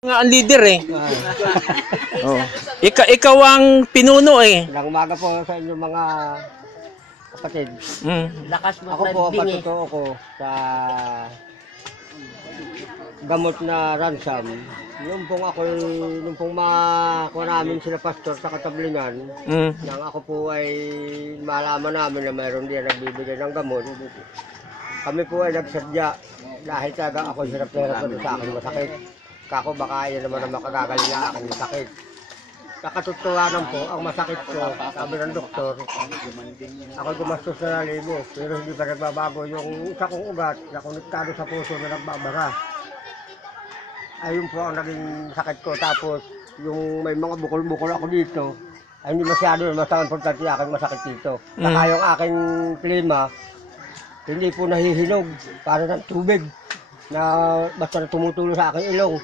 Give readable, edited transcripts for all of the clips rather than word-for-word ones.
Nga ang leader eh. Oh. Ikaw ang pinuno eh. Ilang umaga po sa inyong mga kapatid. Lakas mo Ako po, patuto ko sa gamot na ransom. Yung pong ako, nung pong makuha namin sila pastor sa Katablingan, nang ako po ay malaman namin na mayroon din nagbibigay ng gamot. Kami po ay nagsadya dahil talaga ako hirap na hirap sa akin masakit. Kako baka yan naman ang makagagaling na aking sakit. Nakatutuwanan po, ang masakit ko, sabi ng doktor, ako gumastos na 1,000, pero hindi pa nagbabago yung isa kong ugat na konektado sa puso na nagbabara. Ayun po ang naging sakit ko. Tapos yung may mga bukol-bukol ako dito, ay hindi masyado, mas importante aking masakit dito. Saka yung aking klima, hindi po nahihinog, para ng tubig na basta na tumutulo sa aking ilong.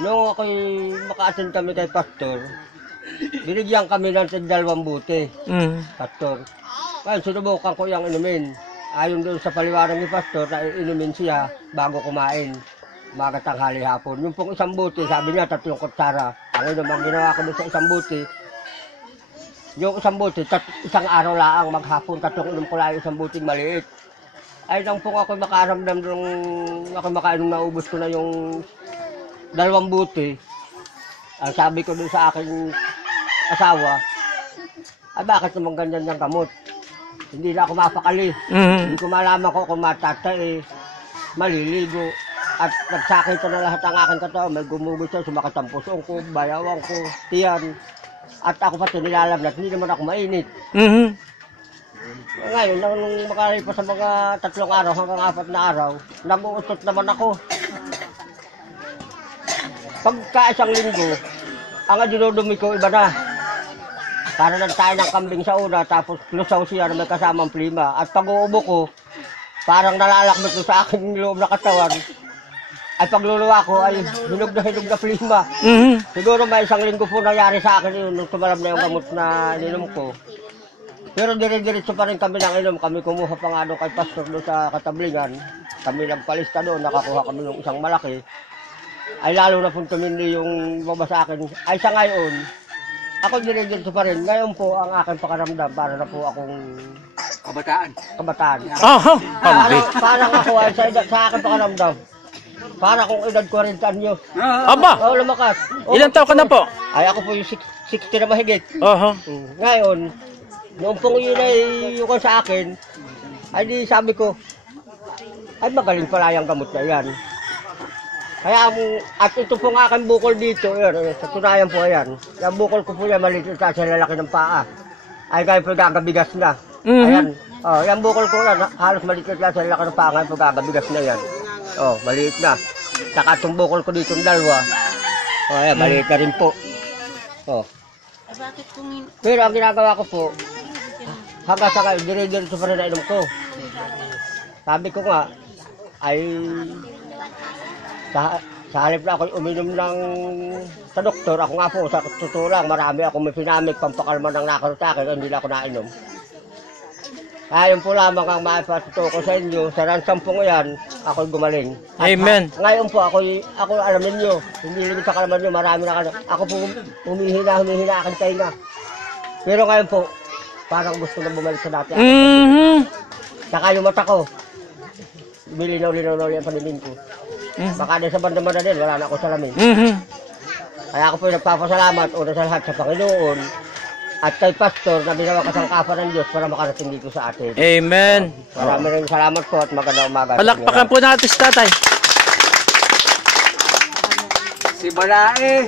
Noong ako'y maka-attend kami kay Pastor, binigyan kami ng 2 buti, Pastor. Kaya sinubukan ko yung inumin. Ayon doon sa paliwanag ni Pastor na inumin siya bago kumain, umaga, tanghali, hapon. Yung pong 1 buti, sabi niya 3 kutsara. Ang inom ang ginawa ko doon sa 1 buti, yung 1 buti, 1 araw lang maghapon, 3 inom ko lang yung 1 buting maliit. Ay nang po ako makaramdam nung ako makainom, naubos ko na yung 2 buti. Ang sabi ko dun sa aking asawa, ay bakit naman ganyan yung gamot? Hindi na ako mapakali. Hindi ko malaman ko kung matatay, maliligo. At nagsakita na lahat ang aking katawan. May gumugod siya, sumakit ang pusong ko, bayawang ko, tiyan. At ako pati nilalamnat, hindi naman ako mainit. Ngayon, nung makalipas sa mga 3 araw hanggang 4 na araw, namuutot naman ako. Pagka 1 linggo, ang dinudumi ko iba na. Para nagtayo ng kambing sa una, tapos lusaw siya na may kasamang plima. At pag uubo ko, parang nalalakbit ko sa aking loob na katawan. Ay pagluluwa ko ay hinog na plima. Siguro may 1 linggo po nangyari sa akin yun nung tumalab na yung gamot na ininom ko. Pero dire-diretso pa rin kami ng inom. Kami kumuha pa nga doon kay Pastor doon sa Katablingan. Kami nagpalista doon, nakakuha kami ng isang malaki. Ay lalo na po tumindi yung baba sa akin. Ay sa ngayon, ako dire-diretso pa rin. Ngayon po ang aking pakaramdam, para na po akong kabataan. Parang ako ay sa aking pakaramdam. Para kung edad 40 anyos. Aba! Oo, lumakas. Ilan taon ka na po? Ay ako po yung 60 na mahigit. Ngayon, noong pong yun ay yung sa akin, ay di sabi ko, ay magaling pala yung gamot na yan. Kaya, at ito pong aking bukol dito, yan, sa tunayan po yan. Yung bukol ko po yan, maliit sa lalaki ng paa. Ay kaya po gagabigas na. Ayan, yung bukol ko yan, halos maliit sa lalaki ng paa, ngayon po gagabigas na yan. Maliit na. Saka itong bukol ko dito ng 2. Ayan, maliit na rin po. Pero ang ginagawa ko po, hanggang sa kayo, dire-diretso pa rin na inom ko. Sabi ko nga, ay sa halip na ako uminom ng sa doktor, ako nga po, sa totoo lang, marami ako may pinamig, pampakalma ng nakarot sa akin, hindi na ako nainom. Kaya yun po lamang ang maipatuto ko sa inyo, sa ransom po yan, ako'y gumaling. Amen. Ngayon po, ako alamin nyo, hindi limit sa kalaman nyo, marami na ako po humihina aking tainga. Pero ngayon po, parang gusto na bumalik sa dati. Saka yung mata ko, bilinaw-linaw na ulit ang paningin ko. Baka din sa banda-banda din, wala na ako salamin. Kaya ako po nagpapasalamat una sa lahat sa Panginoon at kay Pastor na ginawa kasangkapan ng Diyos para makarating dito sa atin. Amen. Maraming salamat po at magandang umaga. Palakpakan po natin si tatay. Si Balae.